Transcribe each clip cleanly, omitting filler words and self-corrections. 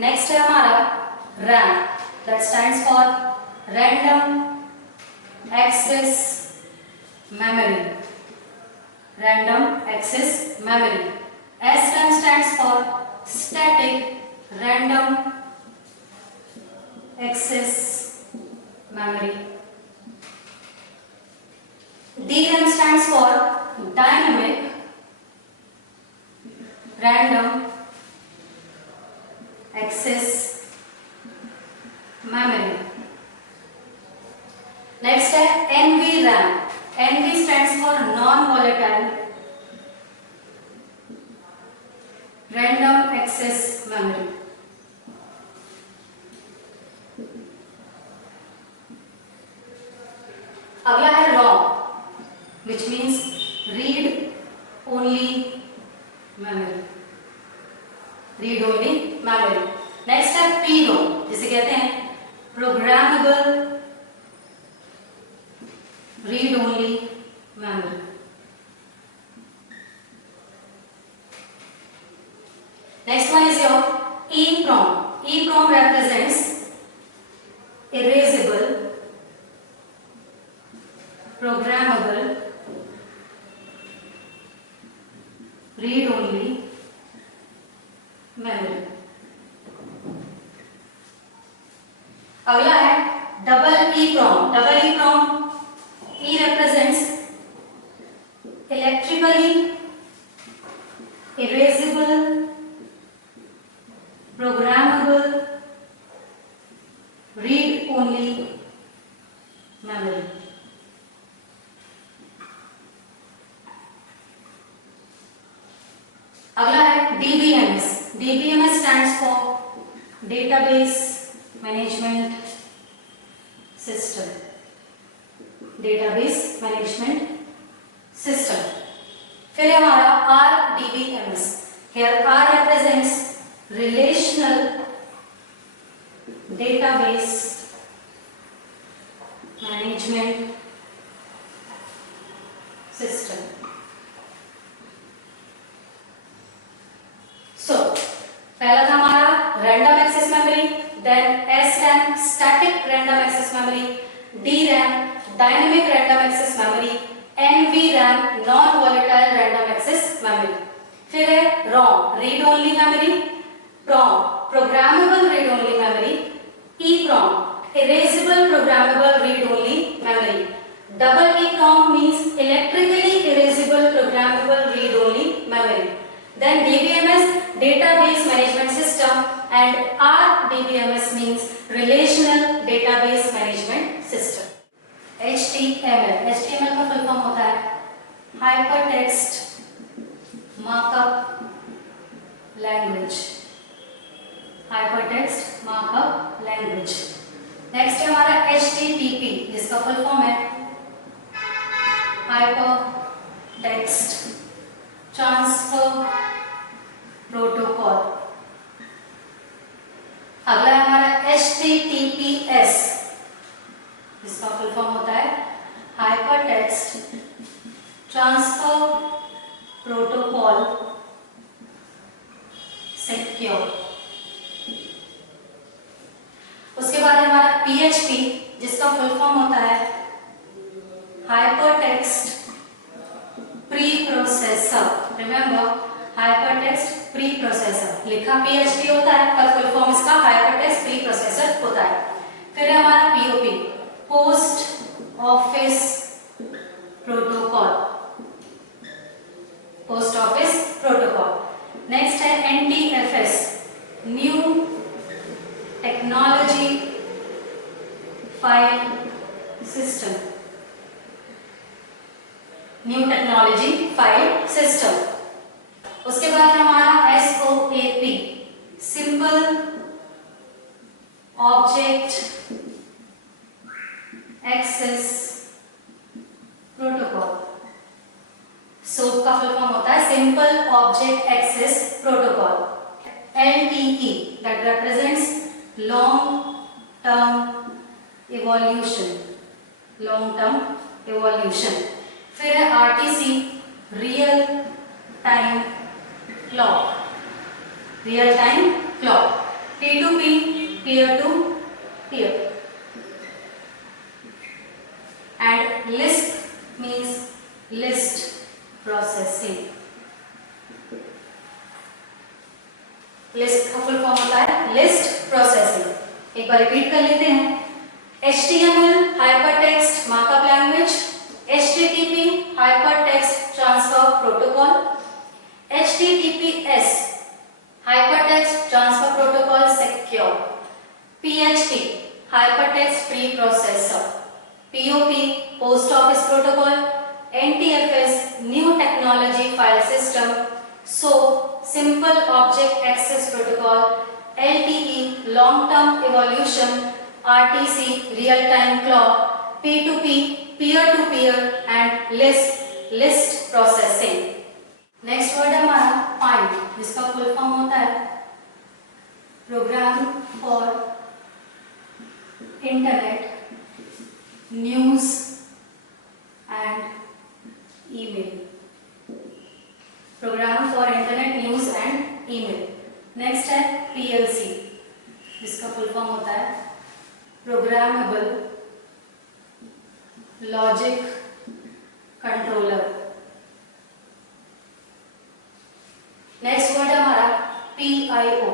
नेक्स्ट है हमारा RAM, that stands for random access memory, random access memory. SRAM stands for static random access memory. DRAM stands for dynamic random access memory. Next है NVRAM. NV stands for non-volatile random access memory. अगला है ROM, which means read only memory. Read only memory. Next है PROM, जिसे कहते हैं programmable read only memory. Next one is your EEPROM. EEPROM represents erasable programmable read only memory. अगला है double EEPROM. Double EEPROM, E represents electrically erasable programmable read only memory. अगला है DBMS. DBMS stands for database management system. Database management system. फिर है हमारा RDBMS. Here R represents relational database management system. So पहला था हमारा random access memory, then SRAM static random access memory, DRAM dynamic random access memory, NVRAM non volatile random access memory. फिर है ROM read only memory, PROM programmable read only memory, EEPROM erasable programmable read only memory. Double EEPROM means electrically erasable programmable read only memory. Then DBMS database management system and RDBMS means relational database management system. HTML. HTML का full form होता है Hypertext Markup Language. Hypertext Markup Language. Next है हमारा HTTP, जिसका full form है Hypertext Transfer Protocol. अगला है हमारा HTTPS, जिसका फुल फॉर्म होता है Hypertext Transfer Protocol Secure. उसके बाद हमारा PHP, जिसका फुल फॉर्म होता है Hypertext Preprocessor. Remember Hypertext Preprocessor लिखा PHP होता है पर फुल फॉर्म इसका Hypertext Preprocessor होता है. फिर है हमारा POP, Post Office Protocol. Post Office Protocol. Next है NTFS, New Technology File System. New Technology File System. उसके बाद हमारा SOAP, Simple Object Access Protocol. SOAP का फुल फॉर्म होता है Simple Object Access Protocol. LTE, that represents Long Term Evolution. Long Term Evolution. फिर है RTC, Real Time Clock. Real Time Clock. peer to peer. And Lisp means list processing. List का full form होता है list processing. एक बार रिपीट कर लेते हैं। HTML hypertext markup language, HTTP hypertext transfer protocol, HTTPS hypertext transfer protocol secure, PHP hypertext preprocessor, POP post office protocol, NTFS new technology file system, simple object access protocol, LTE long term evolution, RTC real time clock, P2P peer to peer and list processing. Next word है हमारा PINE, जिसका full form होता है program for internet news and email. Program for internet news and email. Next है PLC, जिसका full form होता है programmable logic controller. Next word है हमारा PIO,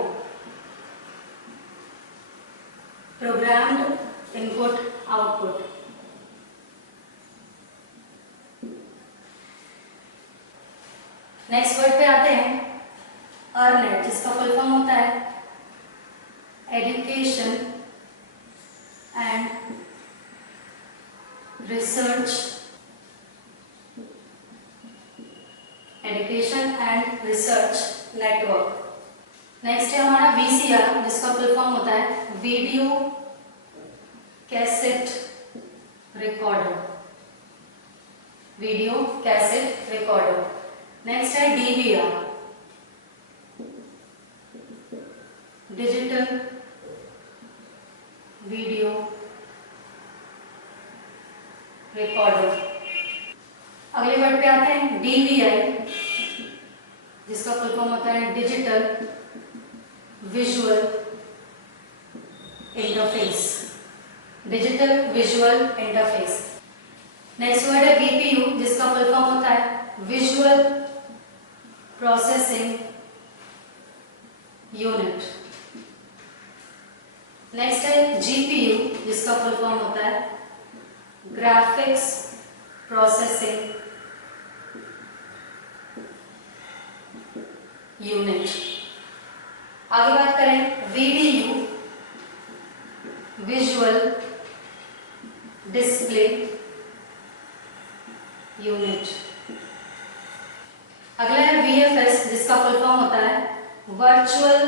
programmed input output. Next word पे आते हैं अर्नेट, जिसका फुल फॉर्म होता है education and research, education and research network. Next है हमारा VCR, जिसका फुल फॉर्म होता है video cassette recorder, video cassette recorder. Next है DVR, डिजिटल वीडियो रिकॉर्डर। अगले वर्ड पे आते हैं DVI, जिसका फुल फॉर्म होता है digital visual interface, digital visual interface. Next word है VPU, जिसका फुल फॉर्म होता है विजुअल प्रोसेसिंग यूनिट। नेक्स्ट है GPU, जिसका फुल फॉर्म होता है ग्राफिक्स प्रोसेसिंग यूनिट। आगे बात करें VDU, विजुअल डिस्प्ले यूनिट। अगला है VFS, जिसका फुल फॉर्म होता है वर्चुअल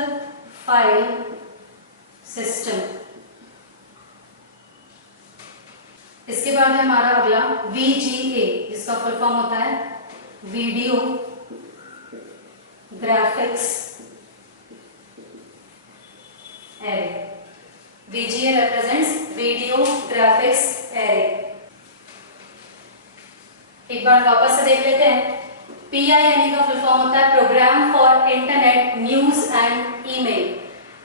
फाइल सिस्टम। इसके बाद है हमारा अगला VGA, जिसका फुल फॉर्म होता है video graphics array. VGA represents video graphics array. एक बार वापस से देख लेते हैं। PINE का फुल फॉर्म होता है program for internet news and email.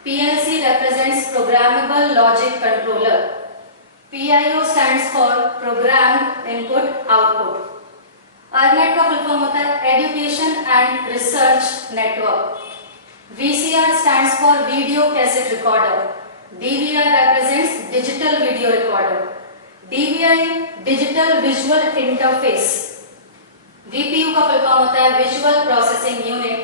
PLC represents programmable logic controller. PIO stands for programmed input output. ARNET का फुल फॉर्म होता है education and research network. VCR stands for video cassette recorder. DVR represents digital video recorder. DVI digital visual interface. VPU का full form होता है visual processing unit.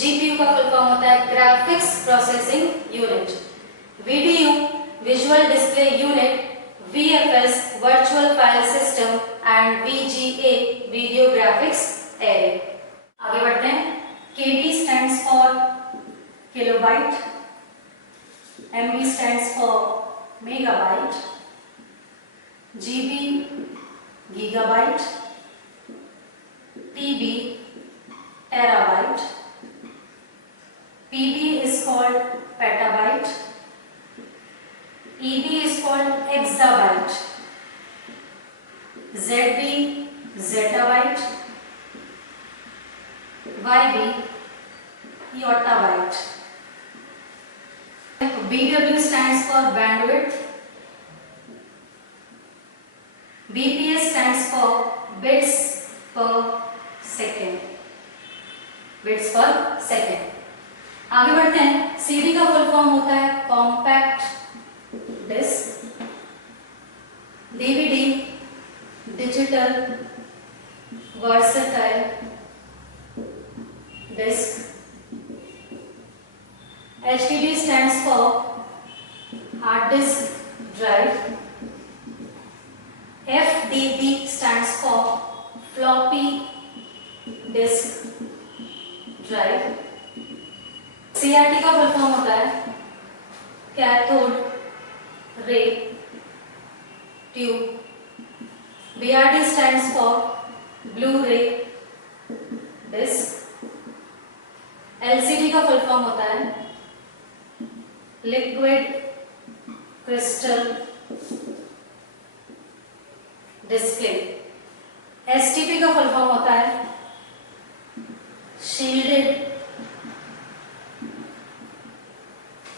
GPU का full form होता है graphics processing unit. VDU visual display unit, VFS virtual file system and VGA video graphics array. आगे बढ़ते हैं। KB stands for kilobyte, MB stands for megabyte, GB gigabyte, TB terabyte, PB is called petabyte, EB is called exabyte, ZB zettabyte, YB yottabyte। BW stands for bandwidth, BPS stands for bits per second, bits per second. आगे बढ़ते हैं, CD का full form होता है compact disc, DVD versatile वर्सेटाइल डिस्क, HDD stands for hard disk drive, FDD stands for floppy disk drive, CRT का full form होता है cathode ray tube, BRD stands for Blu-ray disc, LCD का फुल फॉर्म होता है लिक्विड क्रिस्टल डिस्प्ले, STP का full form होता है shielded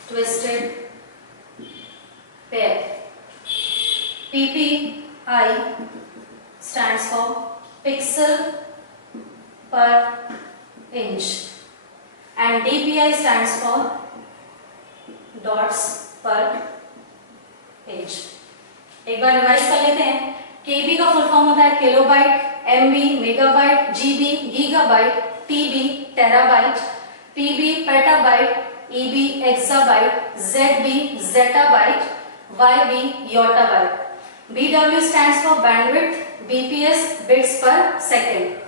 twisted pair, PPI stands for pixel per inch and DPI stands for dots per inch. एक बार रिवाइज कर लेते हैं, KB का फुल फॉर्म होता है kilobyte, MB megabyte, GB gigabyte, TB terabyte, PB petabyte, EB exabyte, ZB zettabyte, YB yottabyte. BW stands for bandwidth, BPS bits per second.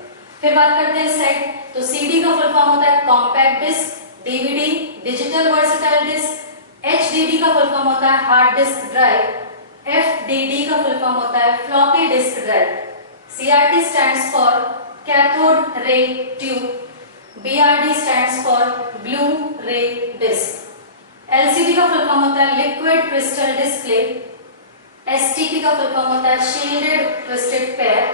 फिर बात करते हैं सेट, तो CD का फुल फॉर्म होता है कॉम्पैक्ट डिस्क, DVD डिजिटल वर्सेटाइल डिस्क, HDD का फुल फॉर्म होता है हार्ड डिस्क ड्राइव, FDD का फुल फॉर्म होता है floppy disk drive, CRT stands for cathode ray tube, BRD stands for Blu-ray disc, LCD का फुल फॉर्म होता है लिक्विड क्रिस्टल डिस्प्ले, STP का फुल फॉर्म होता है शील्डेड ट्विस्टेड पेयर,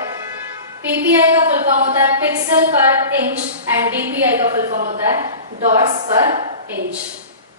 PPI का फुल फॉर्म होता है पिक्सल पर इंच एंड DPI का फुल फॉर्म होता है डॉट्स पर इंच।